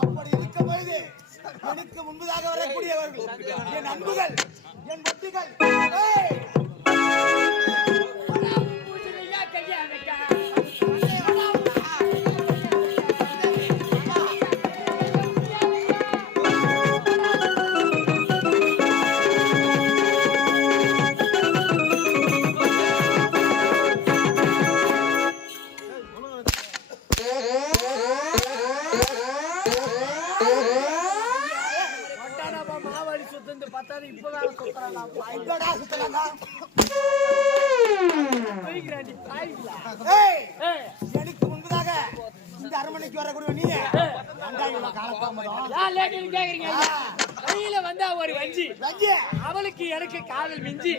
அப்படி இருக்கும் பொழுது எனக்கு முன்பதாக வரக்கூடியவர்கள் என் அன்புகள், என் வெற்றிகள். எனக்கு முன்பதாக இந்த அரண்மனைக்கு வரக்கூடிய நீ கையில வந்தா ஒரு வஞ்சி அவளுக்கு எனக்கு காதல் மிஞ்சி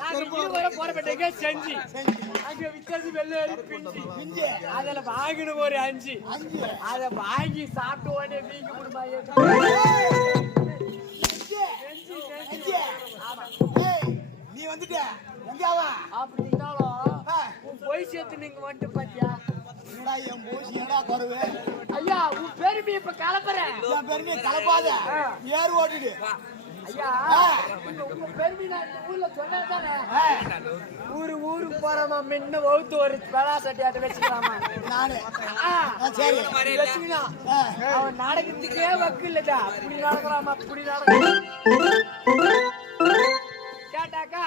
நாங்க இருவரும் போறப்பட்டங்க செஞ்சு அங்க வித்தது வெள்ளரி பிஞ்சி அதுல வாங்கின ஒரு அஞ்சு அத வாங்கி சாப்பிட்டு உடனே வீங்க நீ வந்துட்ட எங்காவா அப்படி இருந்தாலும் போய் சேர்த்து நீங்க வந்துட்டு பாத்தியா என் போசி ஏடா குறவு ஐயா உன் பெருமையை இப்ப கலப்புறேன் என் பெருமையை கலப்பாத ஏறு ஓட்டிடு ஐயா உங்க பெருமை நான் ஊர்ல சொன்னதானே ஊருக்கு போறமா முன்ன வகுத்து ஒரு பலா சட்டியாட்ட வச்சுக்கலாமா நானு சரி வச்சுக்கலாம் அவன் நடக்கிறதுக்கே வக்கு இல்லடா அப்படி நடக்கலாமா அப்படி நடக்கலாம் கேட்டாக்கா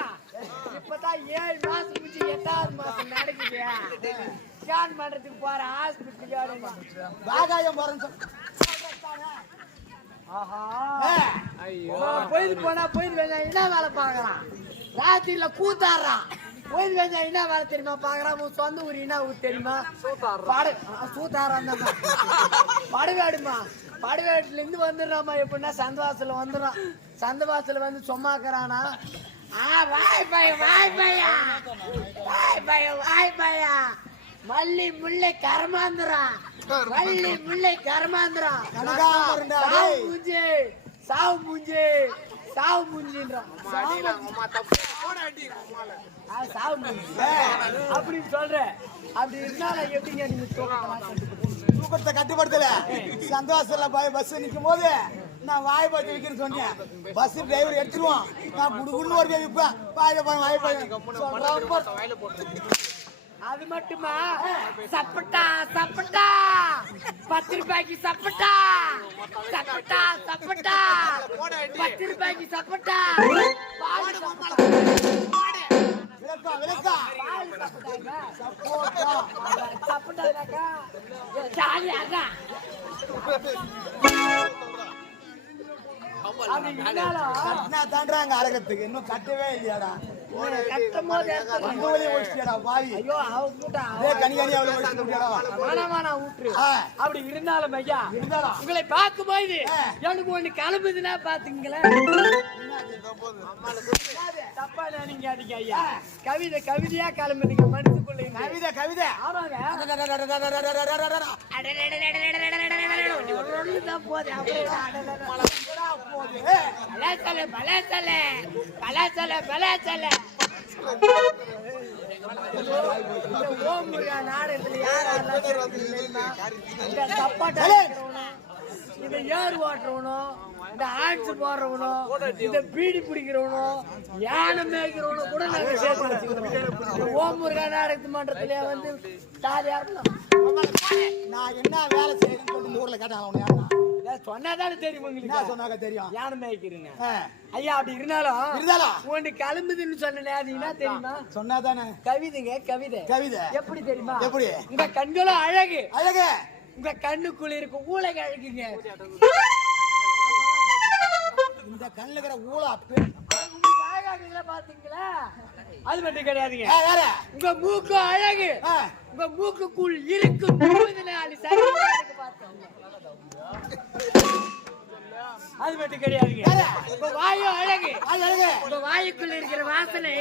இப்பதான் 7 மாசம் முடிச்சு 8வது மாசம் நடக்குது ஸ்கேன் பண்றதுக்கு போற ஹாஸ்பிட்டலுக்கு வாகாயம் போறேன்னு போயிட்டு போனா போயிட்டு வேணா என்ன வேலை பாக்குறான் ராத்திரில கூத்தாடுறான் போயிட்டு வேணா என்ன வேலை தெரியுமா பாக்குறான் உன் சொந்த ஊர் என்ன ஊர் தெரியுமா சூத்தாடுறான் படுகாடுமா படுகாட்டுல இருந்து வந்துடுறாமா எப்படின்னா சந்தவாசல வந்துடுறான் சந்தவாசல வந்து சும்மாக்குறானா மல்லி முல்லை கரமாந்திரா மல்லி முல்லை கரமாந்திரா சாவு மூஞ்சி சாவு மூஞ்சின்றான் சாவு மூஞ்சி அப்படின்னு சொல்ற அப்படி இருந்தாலும் எப்படிங்க நீங்க தூக்கத்தை கட்டுப்படுத்தல சந்தோஷத்துல பஸ் நிக்கும் போது நான் வாய் பார்த்து வைக்கிறேன்னு சொன்னேன் பஸ் டிரைவர் எடுத்துருவான் நான் குடுக்குன்னு ஒரு விற்பேன் வாயில அது மட்டுமா சப்பட்டா சப்பட்டா 10 ரூபாய்க்கு சப்பட்டா சப்பட்டா சப்பட்டா 10 ரூபாய்க்கு சப்பட்டா விளக்கா விளக்கா சப்பட்டாக்கா ஜாலியாக்கா தாண்டாங்க அரகத்துக்கு இன்னும் கட்டவே இல்லையாடா கட்டும் போது அப்படி இருந்தாலும் ஐயா உங்களை பார்க்கும் போது எனக்கு ஒண்ணு கிளம்புதுன்னா பாத்துங்களேன் தப்பா நினைக்காதீங்க ஐயா கவிதை கவிதையா கிளம்புதுங்க மனசுக்குள்ள கவிதை கவிதை இந்த ஏர் ஓட்டுறவனும் இந்த ஆட்சி போடுறவனும் இந்த பீடி பிடிக்கிறவனும் யானை மேய்க்கிறவனும் கூட நாங்க சேர்த்து வச்சுக்கிறோம். ஓமுருகா நாடகத்து மன்றத்திலே வந்து தாலியா நான் என்ன வேலை செய்யணும்னு ஊர்ல கேட்டாங்க சொன்னாதானே தெரியும் உங்களுக்கு சொன்னாங்க தெரியும் யானை மேய்க்கிறீங்க ஐயா அப்படி இருந்தாலும் ஒண்ணு கிளம்புதுன்னு சொன்னேன் அது என்ன தெரியுமா சொன்னாதானே கவிதைங்க கவிதை கவிதை எப்படி தெரியுமா எப்படி உங்க கண்களும் அழகு அழகு உங்க கண்ணுக்குள்ள இருக்க ஊழக அழகுங்க இந்த கண்ணுல இருக்கிற ஊழா பாத்தீங்களா அது மட்டும் கிடையாதுங்க வேற உங்க மூக்கு அழகு உங்க மூக்குக்குள் இருக்கு அது மட்டும் கிடையாதுங்க உங்க வாயு அழகு உங்க வாயுக்குள்ள இருக்கிற வாசனை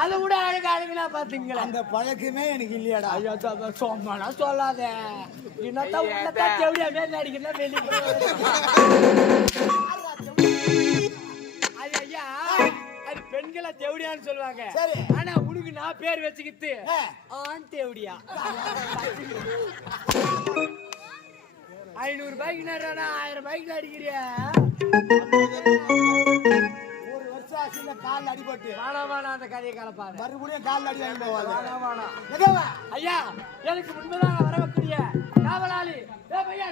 அதை விட அழகுனா பாத்தீங்களா? அந்த பழக்கமே எனக்கு இல்லையாடா. ஐயோ சொன்னா சொல்லாத. இன்னத்தான் செவடியா மேல அடிக்கிறா வெளியே. அது ஐயா அது பெண்களை தேவடியான்னு சொல்லுவாங்க. சரி. ஆனா உனக்கு நான் பேர் வச்சுக்கிட்டு ஆண் தேவடியா. 500 ரூபாய்க்கு நேரம் 1000 ரூபாய்க்கு அடிக்கிறியா? ஒரு வருஷம் ஆச்சு இந்த கால் அடிபட்டு. வானா அந்த கதையை கலப்பாங்க. மறுபடியும் கால் அடி வாங்கி போவாங்க. வானா ஐயா எனக்கு முன்பதாக வரக்கூடிய காவலாளி பையா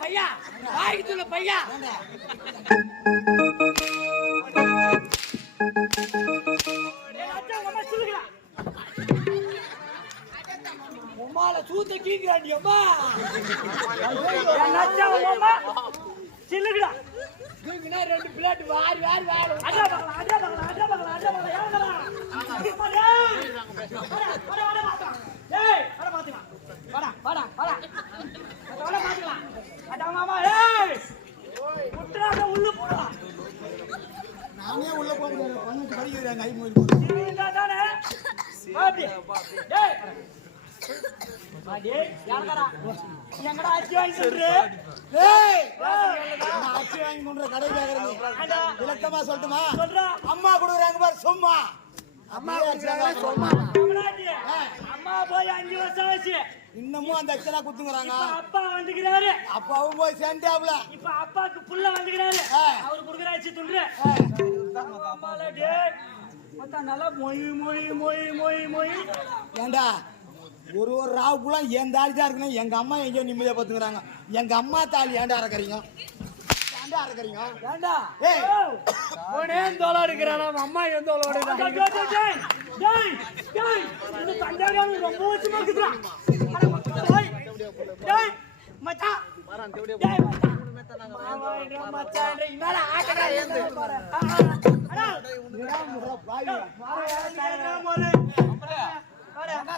பையா வாய்க்குள்ள பையா உமால சூத்த கீக்கிறாண்டி அம்மா சில்லுடா தூங்கினா 2 பிளேட் வாரி வாரி வாரி அடா பகல ஏய் அட பாத்துடா வாடா அட பாத்துடா அட மாமா ஏய் முட்றாத உள்ள போடா நானே உள்ள போக முடியாது. பண்ணுக்கு படிக்கிறாங்க ஐ மொழி நீங்க தானே பாப்பி டேய் அடே யாரடா எங்கடா ஆச்சி வாங்கி சொல்ற? ஏய் நான் ஆச்சி வாங்கி கொண்ற கடை கேக்குறேன். விளக்கமா சொல்லட்டுமா? சொல்றா. அம்மா கொடுக்குறாங்க பாரு சும்மா. அம்மா கொடுக்குறாங்க சும்மா. அம்மா போய் 5 வருஷம் ஆச்சு. இன்னமும் அந்த அச்சனா குத்துங்கறாங்க. அப்பா வந்துக்கிறாரு. அப்பாவும் போய் சேர்ந்தாப்ல. இப்ப அப்பாக்கு புள்ள வந்துக்கிறாரு. அவர் குடுக்குறாச்சு துண்டு. அம்மால டேய் மொத்த நல்லா மொய் ஏண்டா ஒரு ராவு புள்ள என் தாலி தான் இருக்கணும். எங்க அம்மா எங்கேயோ நிம்மதியா பாத்துக்கிறாங்க. எங்க அம்மா தாலி ஏண்டா அறக்கறீங்க? ஏண்டா அறக்கறீங்க? ஏண்டா ஏய் ஓனே தோள எடுக்கறானா அம்மா எந்த தோள எடுக்கறா? டேய் இந்த தண்டாரியானு ரொம்ப வச்சுமா இருக்குடா. டேய் மச்சான் மாறான் தேவடியா டேய் மச்சான் மச்சான் இனால ஆட்டடா ஏந்து பாரு. அடா நீடா முற பாய் மாறா மோரே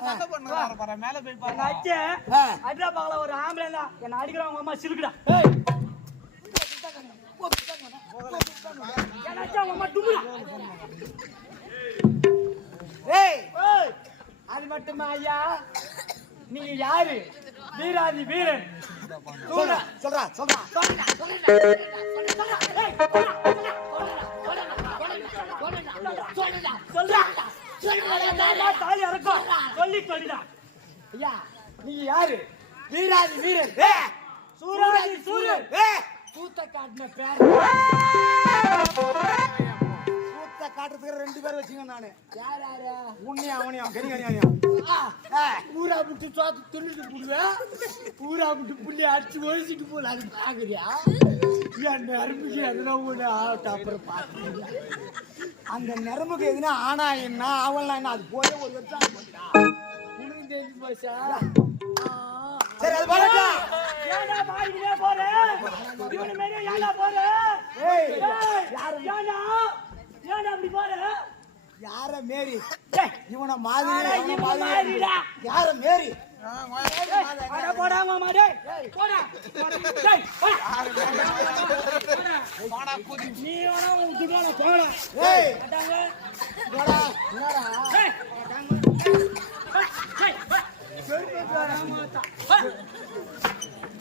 சண்டை பண்ணுறாரு பாரு மேல போய் பாரு. அச்சே அட்ரா பகல ஒரு ஆம்பளை என்ன அடிக்குறவங்க அம்மா சிலுக்குடா. ஏய் ஏனாச்சா அம்மா டுமுடா. ஏய் அது மட்டுமா ஐயா நீ யாரு? வீராதி வீரன். சொல்றா தாலி அறக்கும் சொல்லி சொல்லிடா. ஐயா நீ யாரு? வீராதி வீரன். சூராதி சூரன். சூத்த காட்டின பேர். சூத்த காட்டுறதுக்கு 2 பேர் வச்சுங்க நானு. யார் யாரு? உன்னையா அவனையா கரிகனியா? ஊரா விட்டு சோத்து தின்னுட்டு போடுவேன். ஊரா விட்டு புள்ளி அடிச்சு ஒழிச்சிட்டு போல அது பாக்குறியா? என் நரம்புக்கு எதுனா ஒண்ணு அப்புறம் பாக்குறீங்க. அந்த நரம்புக்கு எதுனா ஆனா என்ன அவள்னா என்ன? அது போய் ஒரு வருஷம் உனக்கு தெரிஞ்சு போச்சா? சரி அது பாருங்க. ஏண்டா பாடிக்கிட்டே போற? இவனு மேலே ஏண்டா போற? ஏய் ஏண்டா அப்படி போற? யார மேரி? இவன ஆனா மாதிரி இவன் மாதிரிடா. யார மேரி? அட போடா மாமா டேய். போடா. டேய் போடா. நீ வேணா உன் துகான போடா. ஏய் அடங்க. போடா. என்னடா? ஏய்.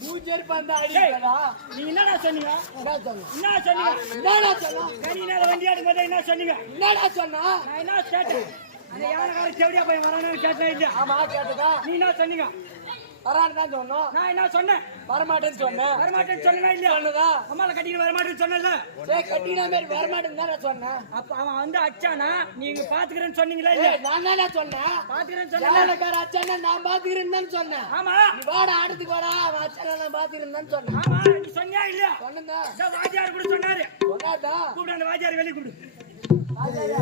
பூஜர் பந்தா அடிடா. நீ என்னடா சொன்னீங்க? என்ன சொன்னீங்க? நீ என்ன வண்டி ஆடும்போது என்ன சொன்னீங்க? என்னடா சொன்னா? நான் என்ன கேட்டேன்? அந்த யானகார செவடியா போய் வரணும்னு கேட்டே இல்ல. ஆமா கேட்டதா. நீ என்ன சொன்னீங்க? வரான்னு தான் சொன்னோம். நான் என்ன சொன்னேன்? வரமாட்டேன்னு சொன்னேன். வரமாட்டேன்னு சொன்னா இல்லையா? சொன்னதா? அம்மால கட்டிட்டு வரமாட்டேன்னு சொன்னல. சே கட்டின மாதிரி வரமாட்டேன்னு தான் சொன்னேன். அப்ப அவன் வந்து அச்சானா நீங்க பாத்துக்கறேன்னு சொன்னீங்களா இல்ல? நான் தானே சொன்னேன். பாத்துக்கறேன்னு சொன்னேன். யானகார அச்சானா நான் பாத்துக்கறேன்னு தான் சொன்னேன். ஆமா. நீ வாடா ஆடுதுக்கு வாடா. அவன் அச்சானா நான் பாத்துக்கறேன்னு தான் சொன்னேன். ஆமா நீ சொன்னியா இல்லையா? சொன்னேன். இந்த வாஜியார் கூட சொன்னாரு. சொன்னாதா? கூப்பிடு அந்த வாஜியார் வெளிய கூப்பிடு. வாஜியார்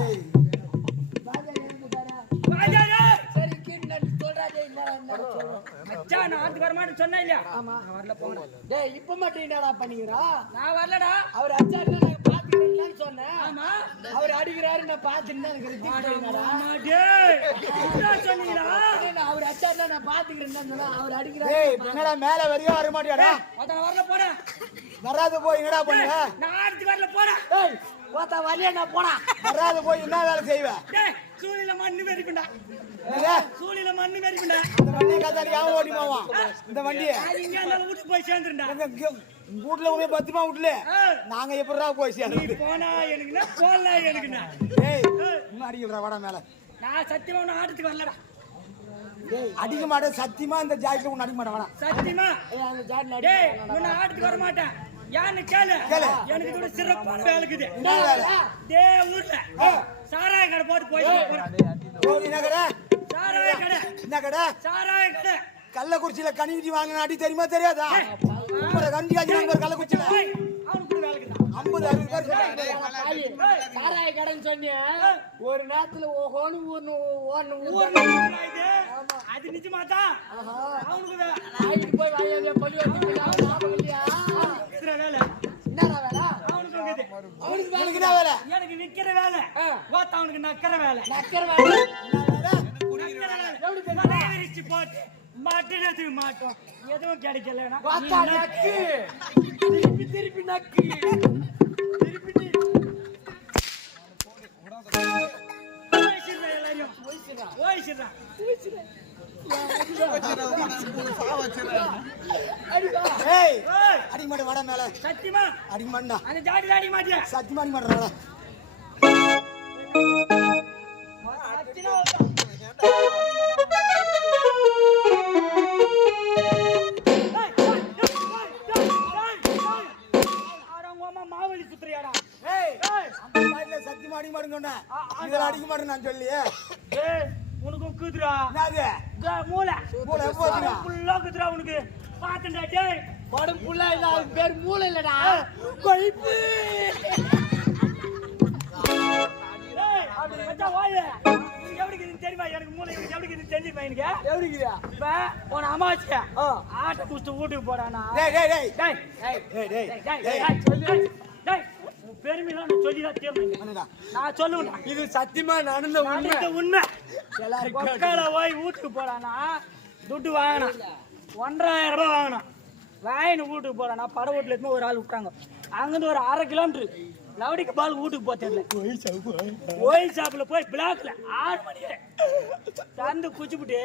வாஜியார் சரி கீழ சொல்றாதே என்ன சொல்றேன். அச்சானா ஆடுதுக்கு வரமாட்டேன்னு சொன்னா இல்லையா? ஆமா. நான் வரல போங்கடா. டேய் இப்ப மட்டும் என்னடா பண்ணீங்கறா? நான் வரலடா. அவர் அச்சாருன்னு நான் பாத்துக்கிறேன்னு சொன்னேன். ஆமா. அவர் அடிக்கிறாரு நான் பாத்துக்கிறேன் எனக்கு திட்டுறீங்கடா. ஆமா டேய். என்ன சொன்னீங்கடா? நான் அவர் அச்சாருன்னு நான் பாத்துக்கிறேன்னு சொன்னா அவர் அடிக்கிறாரு. டேய் என்னடா மேல வரியா வர மாட்டியாடா? அத வரல போடா. வராது போய் என்னடா பண்ணுவ? நான் அடுத்து வரல போடா. டேய் போத்தா வலியா நான் போடா. வராது போய் என்ன வேலை செய்வ? டேய் சூழில மண்ணு வெறிக்குண்டா. என்னது? சூழில மண்ணு வெறிக்குண்டா. இந்த வண்டி கதாரி யாவ ஓடி போவான் இந்த வண்டி அது இங்க அந்த வீட்டுக்கு போய் சேர்ந்துடா. வீட்டுல போய் பத்திரமா விட்டுல நாங்க எப்படிடா போய் நீ சேர்ந்து? போனா எனக்குன்னா போனா எனக்குன்னா. டேய் இன்னும் அடிக்கிறா வாடா மேல. நான் சத்தியமா உன்னை ஆட்டத்துக்கு வரலடா. அடிக்க மாட்டேன் சத்தியமா இந்த ஜாக்கெட்ல உன்னை அடிக்க மாட்டேன் வாடா. சத்தியமா ஏய் அந்த ஜாட்ல டேய் உன்னை ஆட்டத்துக்கு வர மாட்டேன். யான்னு கேளு. கேளு. எனக்கு கூட சிறப்பான வேலை இருக்குது. என்ன வேலை? டேய் ஊர்ல சாராய கடை போட்டு போய் போறேன். ஓடி நகர சாராய கடை. என்ன கடை? சாராய கடை. கள்ளக்குறிச்சியில கனிவிட்டி வாங்கின அடி தெரியுமா தெரியாதா? உங்களை கண்டி காய்ச்சி நாங்க கள்ளக்குறிச்சியில ஏய், அவனுக்கு கூட வேலை இருக்குதா? 50 60 பேர் சாராய கடைன்னு சொன்னீங்க. ஒரு நேரத்துல ஓஹோன்னு ஊர்னு ஓடணும் ஊர்ல இருக்குடா இது. அது நிஜமாதான். ஆஹா அவனுக்கு வேலை ஆயிட்டு போய் வாயாலே பள்ளி வந்து ஞாபகம் இல்லையா? இருக்கிற வேலை. என்னடா வேலை? அவனுக்கு இருக்குது. அவனுக்கு உனக்கு என்ன வேலை? எனக்கு விக்கிற வேலை. ஓத்த அவனுக்கு நக்கிற வேலை. நக்கற வேலை. நக்கிற வேலை. வலைய விரிச்சு போட்டு மாட்டுறதுக்கு மாட்டோம். எதுவும் கிடைக்கலன்னா வாத்தா நக்கு. திருப்பி திருப்பி நக்கு. திருப்பி ஓய்சிடுறா எல்லாரையும். ஓய்சிடுறா. ஏய் ஏய், அடிக்க மாட்டேன் வாடா மேல. சத்தியமா அடிக்க மாட்டா அந்த ஜாடியில அடிக்க மாட்டியா? சத்தியமா அடிக்க மாட்டேன் வாடா. சத்தியமா வந்தா. மாவலி சுத்துறியாடா? ஏய் ஏய், அந்த ஜாக்கெட்ல சத்தியமா அடிக்க மாட்டேன்னு சொன்னேன். இதெல்லாம் அடிக்க மாட்டேன்னு நான் சொல்லியே. ஏய், உனக்கும் குதிரா என்னது? மூளை மூளை எப்போ வச்சுனா? ஃபுல்லா குதிரா உனக்கு பாத்துண்டா. டேய் படம் புள்ள இல்ல அது பேர் மூளை இல்லடா. கொய்ப்பு. ஏய், அப்படி வச்சா வாயே. உனக்கு எப்படி இருக்குதுன்னு தெரியுமா? எனக்கு மூளை எனக்கு எப்படி இருக்குதுன்னு தெரிஞ்சிருப்பா எனக்கு. எப்படி இருக்குதா? இப்ப உன அம்மாச்சியா ஆட்டை குடிச்சிட்டு வீட்டுக்கு போறானா? டேய் டேய் டேய் டேய் டேய் டேய் டேய் டேய் டேய் சொல்லு. டேய் உன் பெருமைலாம் நான் சொல்லிதான் தீர்மானிங்க. என்னடா? நான் சொல்லுவேன். இது சத்தியமா நடந்த உண்மை. இது உண்மை. எல்லாருக்கும் கொக்கால போய் வீட்டுக்கு போறானா துட்டு வாங்கினான். 1500 ரூபாய் வாங்கினான். வாங்கின்னு வீட்டுக்கு போறானா பட வீட்டுல இருந்து ஒரு ஆள் விட்டாங்க. அங்கிருந்து ஒரு 1/2 கிலோமீட்டர் லவுடிக்கு பால் வீட்டுக்கு போத்தேன்ல ஒயின் ஷாப்ல போய் பிளாக்ல 6 மணிக்கு தந்து குச்சிப்புட்டு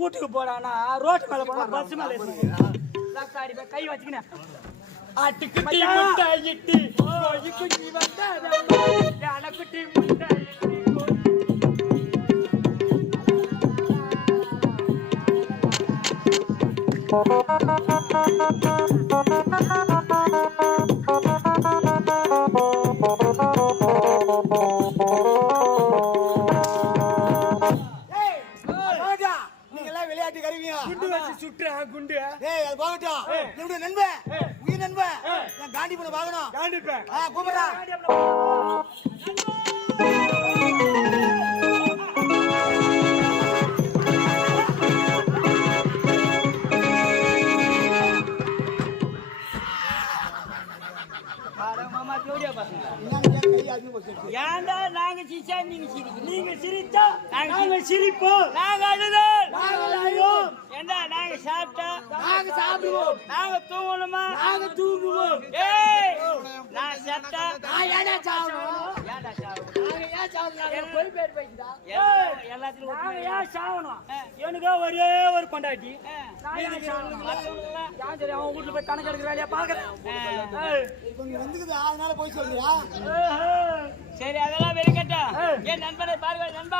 வீட்டுக்கு போறானா ரோட்டு மேல போனா பஸ் மேல ஏறி கை வச்சுக்கினேன். ஆட்டுக்குட்டி முட்டாயிட்டு கோழி குட்டி வந்தாதம்மா யானைக்குட்டி முட்டாயிட்டு விளையாட்டு கருவியா குண்டு வச்சு சுட்டுறா குண்டு. ஏய் அது போகட்டும். என்னுடைய நண்பன் உயிர் நண்பன் நான் காண்டி பண்ண வாங்கணும். காண்டிப்பேன். கூப்பிடுறா. மாமா ஜோடியா பாத்தீங்களா? கை ஆச்சு போச்சு. ஏன்டா நாங்க சிரிச்சா நீங்க சிரிக்கிறீங்க? நீங்க சிரிச்சா நாங்க சிரிப்போம். நாங்க அழுதோம். நாங்க அழுவோம். ஏண்டா நாங்க சாப்பிட்டா நாங்க சாப்பிடுவோம். நாங்க தூங்கணுமா? நாங்க தூங்குவோம். ஏய் நான் செத்தா நான் ஏன்டா சாவணும்? ஏன்டா சாவணும்? நாங்க ஏன் சாவணும்? போய் பேர் போய்க்குதா? எல்லாத்துக்கும் நாங்க ஏன் சாவணும்? எனக்கே ஒரே ஒரு பொண்டாட்டி. நான் ஏன் சாவணும்? ஏன் சரி அவன் வீட்டுல போய் கணக்கு எடுக்கிற வேலையா பாக்குறேன். இப்ப நீ வந்துக்குது அதனால போய் சொல்றியா? சரி அதெல்லாம் வெளிக்கட்டா. என் நண்பனை பாருங்க நண்பா